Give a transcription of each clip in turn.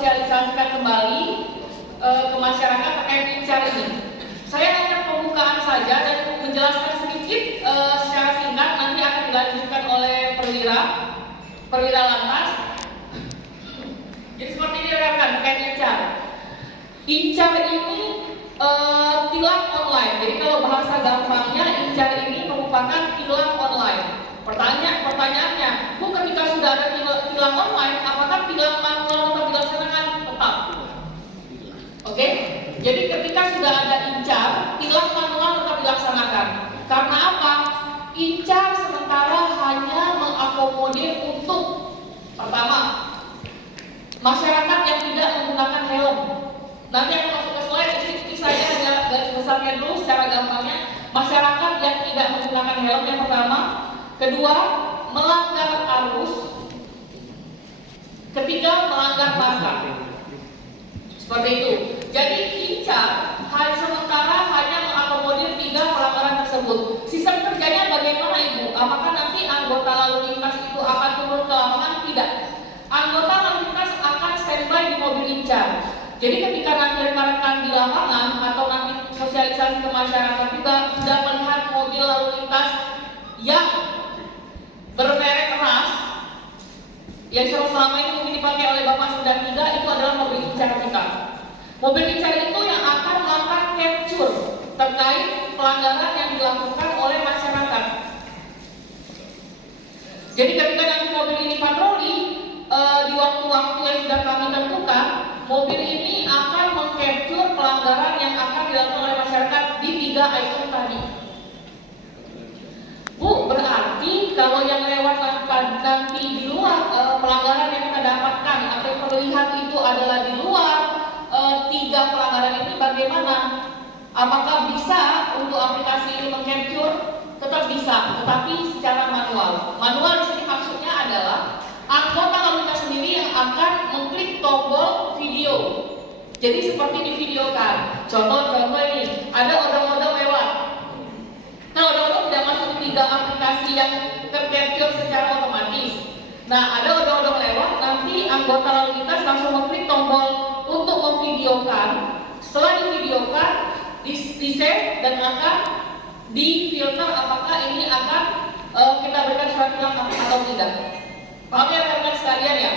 sosialisasikan kembali ke masyarakat terkait incar ini. Saya hanya pembukaan saja dan menjelaskan sedikit secara singkat, nanti akan dilanjutkan oleh perwira lantas. Jadi seperti ini rekan terkait incar. Incar ini tilang online. Jadi kalau bahasa gampangnya incar ini merupakan tilang online. Pertanyaannya, Bu, ketika sudah ada tilang online, apakah tilang manual tetap dilaksanakan? Tetap. Oke? Jadi ketika sudah ada incar, tilang manual tetap dilaksanakan. Karena apa? Incar sementara hanya mengakomodir untuk pertama, masyarakat yang tidak menggunakan helm. Nanti akan masuk ke slide, ini saya hanya garis besarnya dulu secara gampangnya. Masyarakat yang tidak menggunakan helm yang pertama. Kedua, melanggar arus. Ketiga, melanggar masa. Seperti itu. Jadi incar sementara hanya mengakomodir 3 pelanggaran tersebut. Sistem kerjanya bagaimana Ibu? Apakah nanti anggota lalu lintas itu akan turun ke lapangan? Tidak. Anggota lalu lintas akan standby di mobil incar. Jadi ketika nanti rekan-rekan di lapangan atau nanti sosialisasi ke masyarakat juga sudah melihat mobil lalu lintas yang bermerek keras yang selama ini mungkin dipakai oleh Bapak sudah 3, itu adalah mobil incar kita. Mobil incar itu yang akan melakukan capture terkait pelanggaran yang dilakukan oleh masyarakat. Jadi ketika nanti mobil ini patroli di waktu-waktu yang sudah kami tentukan, mobil ini akan mengcapture pelanggaran yang akan dilakukan oleh masyarakat di 3 item tadi. Bu, berarti kalau yang lewat nanti di luar pelanggaran yang kita dapatkan atau terlihat itu adalah di luar 3 pelanggaran ini bagaimana? Apakah bisa untuk aplikasi ini mengcapture? Tetap bisa, tetapi secara manual. Manual di sini maksudnya adalah anggota lalu lintas sendiri yang akan mengklik tombol video. Jadi seperti divideokan. Contoh ini, ada odong-odong lewat. Nah, odong-odong tidak masuk di 3 aplikasi yang tercapture secara otomatis. Nah, ada odong-odong lewat, nanti anggota lalu lintas langsung mengklik tombol untuk memvideokan. Setelah divideokan, di-save dan akan difilter apakah ini akan kita berikan surat tilang atau tidak. Paham ya rekan-rekan sekalian ya?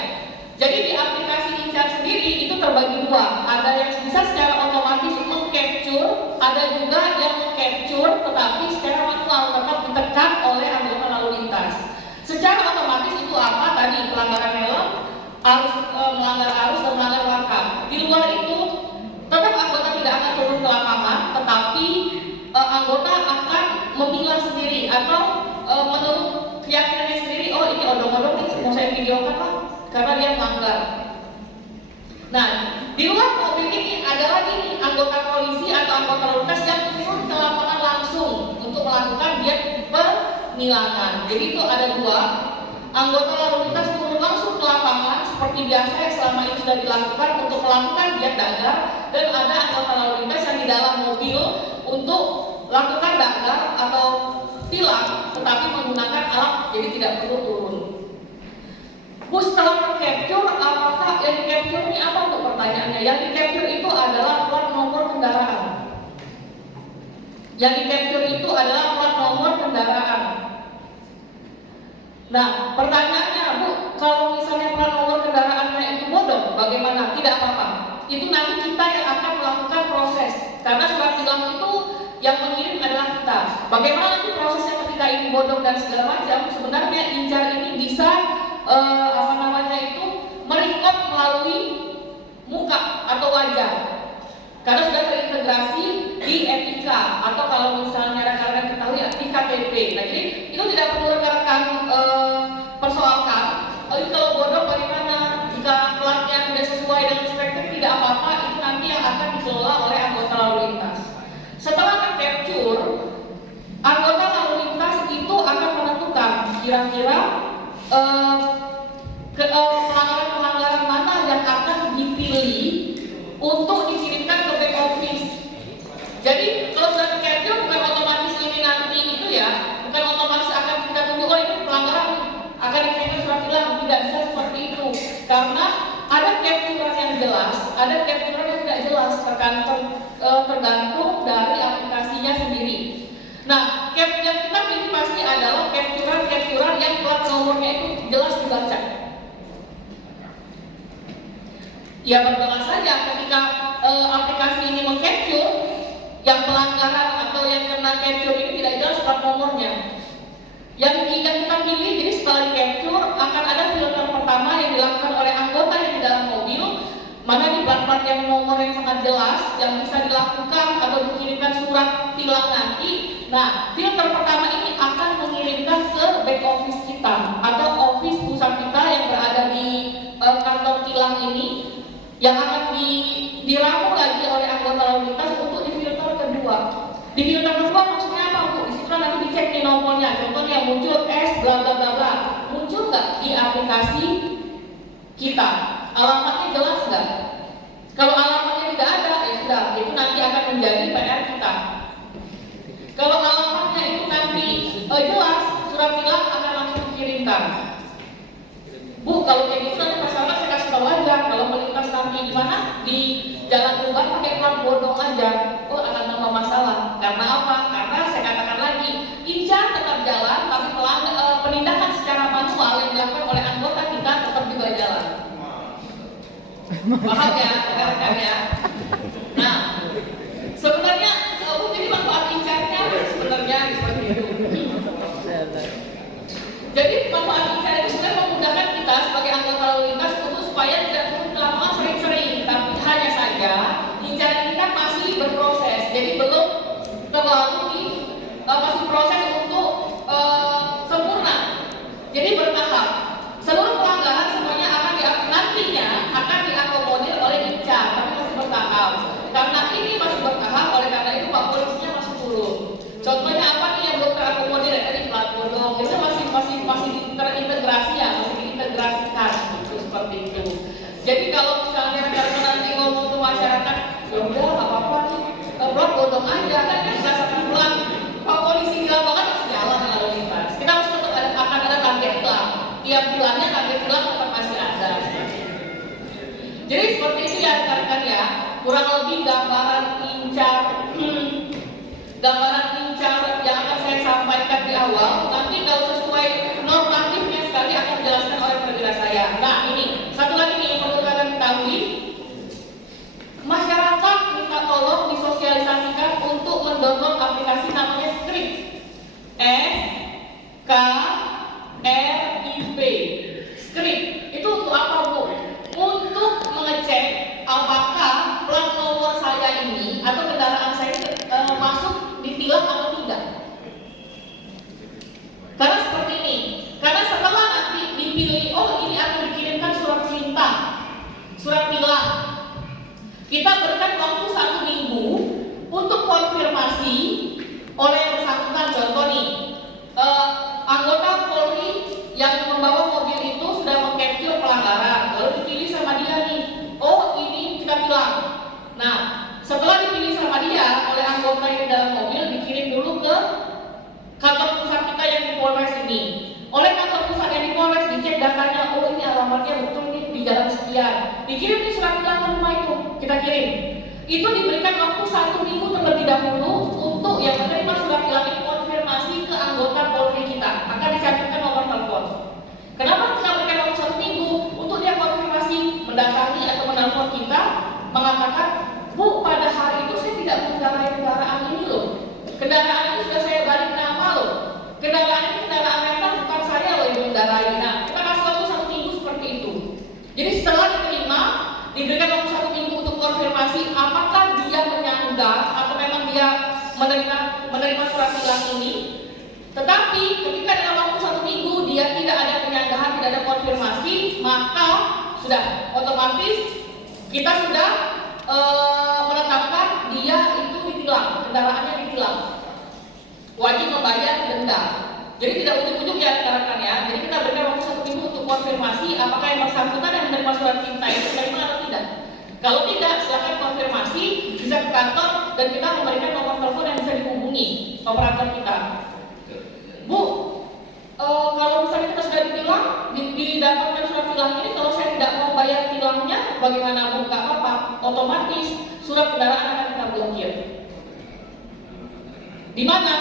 Jadi di aplikasi incar sendiri itu terbagi 2. Ada yang bisa secara otomatis mengcapture, ada juga yang mengcapture tetapi secara manual tetap ditekan oleh anggota lalu lintas. Secara otomatis itu apa? Tadi pelanggaran helm, melanggar arus dan melanggar wakaf. Di luar itu tetap anggota tidak akan turun ke lapangan, tetapi anggota akan memilah sendiri atau menurut keyakinannya sendiri, oh ini odong-odong nih mau saya videokan Pak, karena dia melanggar. Nah, di luar mobil ini ada lagi nih anggota polisi atau anggota lalu lintas yang turun ke lapangan langsung untuk melakukan dia penilangan. Jadi itu ada 2 anggota lalu lintas turun langsung ke lapangan seperti biasa yang selama ini sudah dilakukan untuk melakukan giat dagar, dan ada anggota lalu lintas yang di dalam mobil untuk lakukan dagar atau tilang tetapi menggunakan alat, jadi tidak perlu turun. Bu, setelah capture, apakah yang di capture ini apa untuk pertanyaannya? Yang di capture itu adalah plat nomor kendaraan. Yang di capture itu adalah plat nomor kendaraan. Nah, pertanyaannya, Bu, kalau misalnya plat nomor kendaraannya itu bodong, bagaimana? Tidak apa-apa. Itu nanti kita yang akan melakukan proses. Karena surat tilang itu yang mengirim adalah kita. Bagaimana nanti prosesnya ketika ini bodong dan segala macam? Sebenarnya incar ini bisa merekod melalui muka atau wajah. Karena sudah terintegrasi di etika atau kalau misalnya rekan-rekan ketahui IKTP. Nah, jadi itu tidak perlu rekan-rekan persoalkan. Kalau bodong bagaimana? Jika platnya tidak sesuai dengan spektrum tidak apa-apa, itu nanti yang akan dikelola oleh anggota lalu lintas. Setelah tercapture, anggota lalu lintas itu akan menentukan kira-kira pelanggaran-pelanggaran mana yang akan dipilih untuk dikirimkan ke back office. Jadi kalau sudah tercapture bukan otomatis ini nanti itu ya, bukan otomatis akan kita tunjuk oh ini pelanggaran akan dikirimkan surat tilang, tidak bisa seperti itu. Karena ada capturean yang ada capturan yang tidak jelas, tergantung dari aplikasinya sendiri. Nah, yang kita pilih pasti adalah capturan yang plat nomornya itu jelas dibaca. Ya berbeda saja ketika aplikasi ini meng-capture yang pelanggaran atau yang kena capture ini tidak jelas plat nomornya. Yang kita pilih, jadi setelah di-capture akan ada filter pertama yang dilakukan oleh anggota yang di dalam mobil, mana di plat-plat yang nomor yang sangat jelas yang bisa dilakukan atau dikirimkan surat tilang nanti. Nah, filter pertama ini akan mengirimkan ke back office kita atau office pusat kita yang berada di kantor tilang ini, yang akan diramu lagi oleh anggota lalu lintas untuk di filter kedua. Di filter kedua maksudnya apa, Bu? Di situ nanti dicek nih nomornya. Contohnya muncul S bla bla bla bla. Muncul nggak di aplikasi kita? Alamatnya jelas nggak? Kalau alamatnya tidak ada, ya sudah, itu nanti akan menjadi PR kita. Kalau alamatnya itu nanti jelas, surat tilang akan langsung dikirimkan. Bu, kalau kayak gitu nanti masalah saya kasih tahu aja. Kalau melintas nanti di mana? Di jalan Tuban pakai plat bodong aja. Oh, akan tambah masalah. Karena apa? Karena saya katakan lagi, Incar tetap jalan, tapi penindakan secara manual yang dilakukan oleh anggota kita tetap juga jalan. Paham ya, rekan-rekan ya? Nah, sebenarnya jadi manfaat Incarnya sebenarnya seperti itu. Jadi manfaat Incar itu sebenarnya memudahkan kita sebagai anggota lalu lintas untuk supaya tidak perlu melakukan sering-sering, tapi hanya saja Incar ini kan masih berproses, jadi belum terlalu masih proses untuk sempurna. Jadi bertahap. Seluruh pelanggaran semuanya nantinya akan diakomodir oleh Incar, tapi masih bertahap. Karena ini masih bertahap, oleh karena itu Pak Polisinya masih turun. Contohnya apa nih yang belum terakomodir? Tadi plat bodong, itu masih terintegrasi ya, masih diintegrasikan gitu, seperti itu. Jadi kalau misalnya rekan-rekan nanti ngomong ke masyarakat, ya udah nggak apa-apa nih, plat bodong aja, kan berdasarkan pelan. Pak Polisi di lapangan masih jalan lalu lintas. Kita harus tetap akan ada target tilang. Tiap tilangnya target tilang tetap masih ada. Jadi seperti itu ya rekan-rekan ya, kurang lebih gambaran Incar yang akan saya sampaikan di awal. Nanti kalau sesuai normatifnya sekali akan dijelaskan oleh perwira saya. Nah ini satu lagi nih yang perlu kalian ketahui, masyarakat minta tolong disosialisasikan untuk mendownload aplikasi namanya Scrip. SKRIP. Scrip itu untuk apa, Bu? Untuk mengecek apakah plat nomor saya ini atau kendaraan saya masuk ditilang atau tidak. Karena seperti ini, karena setelah nanti dipilih, oh ini akan dikirimkan surat cinta, surat tilang, kita berikan waktu 1 minggu untuk konfirmasi oleh yang bersangkutan. Contoh nih, anggota Polri yang membawa mobil itu sudah meng-capture pelanggaran, lalu dipilih sama dia nih, oh ini kita tilang. Nah, setelah dipilih sama dia oleh anggota yang di dalam mobil, dikirim dulu ke kantor pusat kita yang di Polres ini. Oleh kantor pusat yang di Polres dicek datanya, oh ini alamatnya betul nih di jalan sekian. Dikirim nih surat tilang ke rumah itu, kita kirim. Itu diberikan waktu 1 minggu terlebih dahulu untuk yang menerima surat tilang ini konfirmasi ke anggota Polri kita. Akan dicantumkan nomor telepon. Kenapa kita berikan waktu 1 minggu untuk dia konfirmasi, mendatangi atau menelpon kita, mengatakan, Bu, pada hari itu saya tidak mengendarai kendaraan ini loh. Kendaraan ini sudah saya balik nama loh. Kendaraan ini kendaraan rental, bukan saya loh yang mengendarai. Nah, kita kasih waktu 1 minggu seperti itu. Jadi setelah diterima, diberikan waktu 1 minggu untuk konfirmasi apakah dia menyanggah atau memang dia menerima surat tilang ini. Tetapi ketika dalam waktu 1 minggu dia tidak ada penyanggahan, tidak ada konfirmasi, maka sudah otomatis kita sudah menetapkan dia itu ditilang, kendaraannya ditilang, wajib membayar denda. Jadi tidak ujuk-ujuk ya rekan-rekan ya. Jadi kita berikan waktu 1 minggu untuk konfirmasi apakah yang bersangkutan yang menerima surat cinta itu menerima atau tidak. Kalau tidak, silakan konfirmasi, bisa ke kantor dan kita memberikan nomor telepon yang bisa dihubungi operator kita. Bu, kalau misalnya kita sudah ditilang, didapatkan surat tilang ini, kalau saya tidak mau bayar tilangnya, bagaimana Bu? Nggak apa-apa, otomatis surat kendaraan akan kita blokir. Di mana?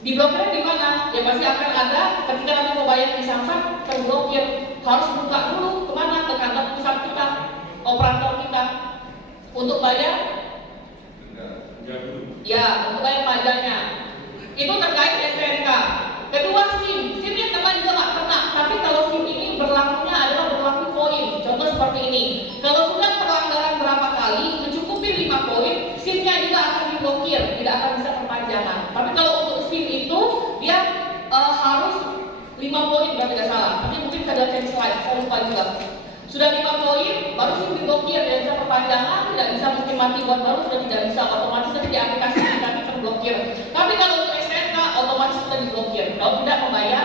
Diblokir di mana? Ya pasti akan ada ketika nanti mau bayar di Samsat terblokir. Harus buka dulu kemana? Ke kantor pusat kita, operator kita untuk bayar. Ya, untuk bayar pajaknya. Itu terkait STNK. Kedua SIM yang kena juga nggak kena. Tapi kalau SIM ini berlakunya adalah berlaku poin. Contoh seperti ini. Kalau sudah pelanggaran berapa kali, mencukupi 5 poin, SIM-nya juga akan diblokir, tidak akan bisa perpanjangan. Tapi kalau untuk SIM itu dia harus 5 poin, kalau tidak salah. Nanti mungkin saya cek slide, saya lupa juga. Sudah 5 poin, baru SIM diblokir, tidak bisa perpanjangan, tidak bisa mungkin mati buat baru, sudah tidak bisa, otomatis nanti di aplikasi kami terblokir. Tapi kalau untuk STNK, otomatis sudah diblokir, kalau tidak membayar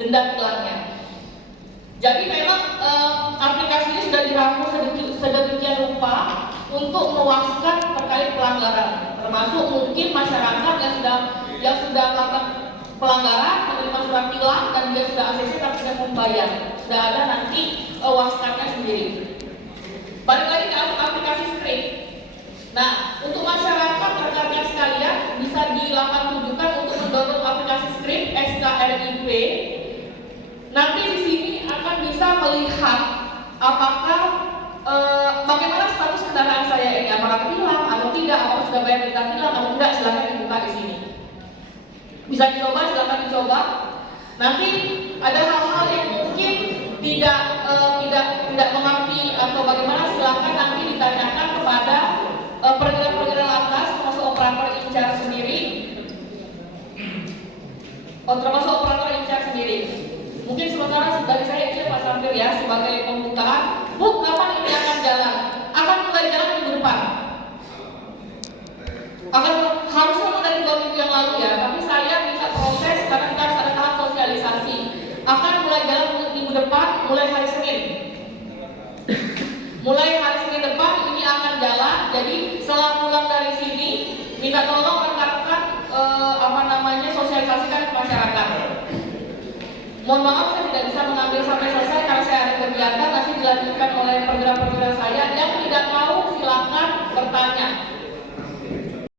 denda tilangnya. Jadi memang aplikasinya sudah diramu sedemikian rupa untuk mewaskan terkait pelanggaran, termasuk mungkin masyarakat yang sudah melakukan pelanggaran, menerima surat tilang dan dia sudah ACC tapi tidak membayar. Sudah ada nanti waskannya sendiri. Balik lagi ke aplikasi script. Nah, untuk masyarakat rekan-rekan sekalian bisa dilakukan tujukan untuk mendownload aplikasi script SKRIP. Nanti di sini akan bisa melihat apakah bagaimana status kendaraan saya ini, apakah hilang atau tidak, apakah sudah bayar denda tilang atau tidak, silahkan dibuka di sini. Bisa dicoba, silahkan dicoba. Nanti ada hal-hal yang mungkin tidak mengerti atau bagaimana, silahkan nanti ditanyakan kepada perwira-perwira lantas, termasuk operator incar sendiri, termasuk operator incar sendiri. Mungkin sementara dari saya ini Pak Sampir ya sebagai pembukaan. Bu, kapan ini akan jalan? Akan mulai jalan minggu depan. Harusnya mulai dari 2 minggu yang lalu ya, tapi saya minta proses karena kita harus ada tahap sosialisasi. Akan mulai jalan minggu depan, mulai hari Senin. Mulai hari Senin depan ini akan jalan. Jadi setelah pulang dari sini, minta tolong rekan-rekan sosialisasikan ke masyarakat. Mohon maaf saya tidak bisa mengambil sampai selesai karena saya ada kegiatan, nanti dilanjutkan oleh perwira-perwira saya. Yang tidak tahu silakan bertanya.